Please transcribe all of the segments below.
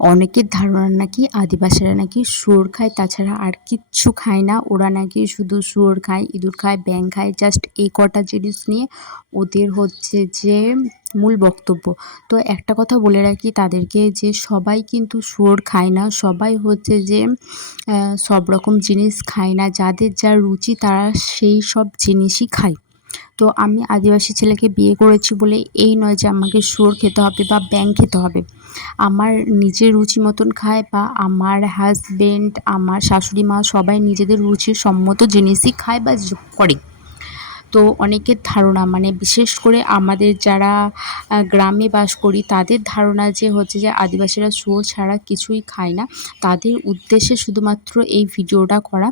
অনেকের ধারণা নাকি আদিবাসীরা নাকি শুয়োর খায়, তাছাড়া আর কিচ্ছু খায় না। ওরা নাকি শুধু শুয়োর খায়, ইঁদুর খায়, ব্যাঙ খায়, জাস্ট এই কটা জিনিস নিয়ে ওদের হচ্ছে যে মূল বক্তব্য। তো একটা কথা বলে রাখি তাদেরকে, যে সবাই কিন্তু শুয়োর খায় না, সবাই হচ্ছে যে সব রকম জিনিস খায় না, যাদের যা রুচি তারা সেই সব জিনিসই খায়। তো আমি আদিবাসী ছেলেকে বিয়ে করেছি বলে এই নয় যে আমাকে শুয়োর খেতে হবে বা ব্যাঙ খেতে হবে। আমার নিজের রুচি মতন খায়, বা আমার হাজবেন্ড, আমার শাশুড়ি মা সবাই নিজেদের রুচির সম্মত জিনিসই খায় বা করে। তো অনেকের ধারণা, মানে বিশেষ করে আমাদের যারা গ্রামে বাস করি তাদের ধারণা যে হচ্ছে যে আদিবাসীরা শুয়োর ছাড়া কিছুই খায় না। তাদের উদ্দেশ্যে শুধুমাত্র এই ভিডিওটা করা।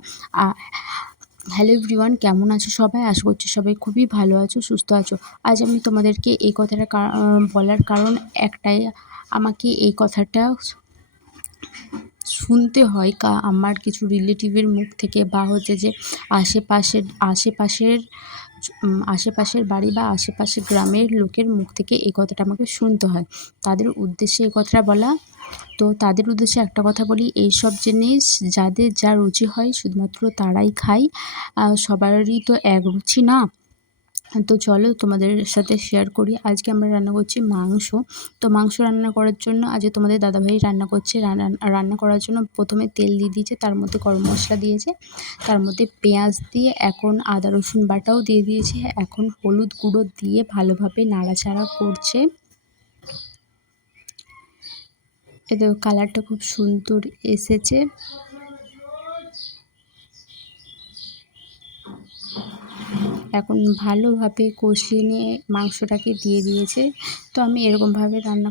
হ্যালো এভরিওয়ান, কেমন আছো সবাই? আশা করছি সবাই খুবই ভালো আছো, সুস্থ আছো। আজ আমি তোমাদেরকে এই কথাটা বলার কারণ একটাই, আমাকে এই কথাটা শুনতে হয় আমার কিছু রিলেটিভের মুখ থেকে, বা হচ্ছে যে আশেপাশের বাড়ি বা আশেপাশের গ্রামের লোকের মুখ থেকে এই কথাটা আমাকে শুনতে হয়। তাদের উদ্দেশ্যে এই কথাটা বলা। তো তাদের উদ্দেশ্যে একটা কথা বলি, এইসব জিনিস যাদের যা রুচি হয় শুধুমাত্র তারাই খায়। সবারই তো এক রুচি না। তো চলো তোমাদের সাথে শেয়ার করি। আজকে আমরা রান্না করছি মাংস। তো মাংস রান্না করার জন্য আজকে তোমাদের দাদাভাই রান্না করছে। রান্না করার জন্য প্রথমে তেল দিয়ে দিয়েছে, তার মধ্যে গরম মশলা দিয়েছে, তার মধ্যে পেঁয়াজ দিয়ে এখন আদা রসুন বাটাও দিয়ে দিয়েছে, এখন হলুদ গুঁড়ো দিয়ে ভালোভাবে নাড়াচাড়া করছে। এতে কালারটা খুব সুন্দর এসেছে। এখন ভালোভাবে কষিয়ে নিয়ে মাংসটাকে দিয়ে দিয়েছে। তো আমি এরকমভাবে রান্না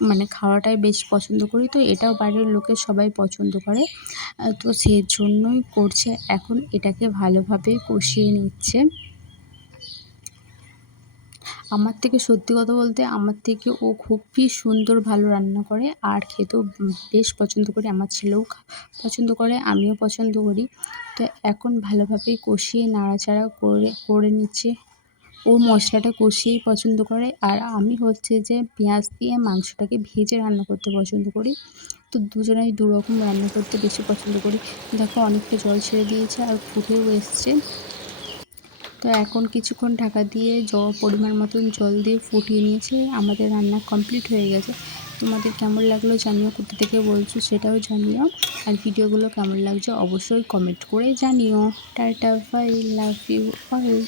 মানে খাওয়াটাই বেশ পছন্দ করি। তো এটাও বাইরের লোকের সবাই পছন্দ করে, তো সেজন্যই করছে। এখন এটাকে ভালোভাবে কষিয়ে নিচ্ছে। আমার থেকে, সত্যি কথা বলতে, আমার থেকে ও খুবই সুন্দর ভালো রান্না করে, আর খেতেও বেশ পছন্দ করি। আমার ছেলেও পছন্দ করে, আমিও পছন্দ করি। তো এখন ভালোভাবে কষিয়ে নাড়াচাড়া করে নিচ্ছে। ও মশলাটা কষিয়েই পছন্দ করে, আর আমি হচ্ছে যে পেঁয়াজ দিয়ে মাংসটাকে ভেজে রান্না করতে পছন্দ করি। তো দুজনেই দুরকম রান্না করতে বেশি পছন্দ করি। দেখো অনেকটা জল ছেড়ে দিয়েছে আর ফুটেও এসছে। তো এখন কিছুক্ষণ ঢাকা দিয়ে পরিমাণ মতন জল দিয়ে ফুটিয়ে নিয়েছে। আমাদের রান্না কমপ্লিট হয়ে গেছে। তোমাদের কেমন লাগলো জানিও, কোথা থেকে বলছো সেটাও জানিও, আর ভিডিওগুলো কেমন লাগছে অবশ্যই কমেন্ট করে জানিও। Tata, bye, love you all.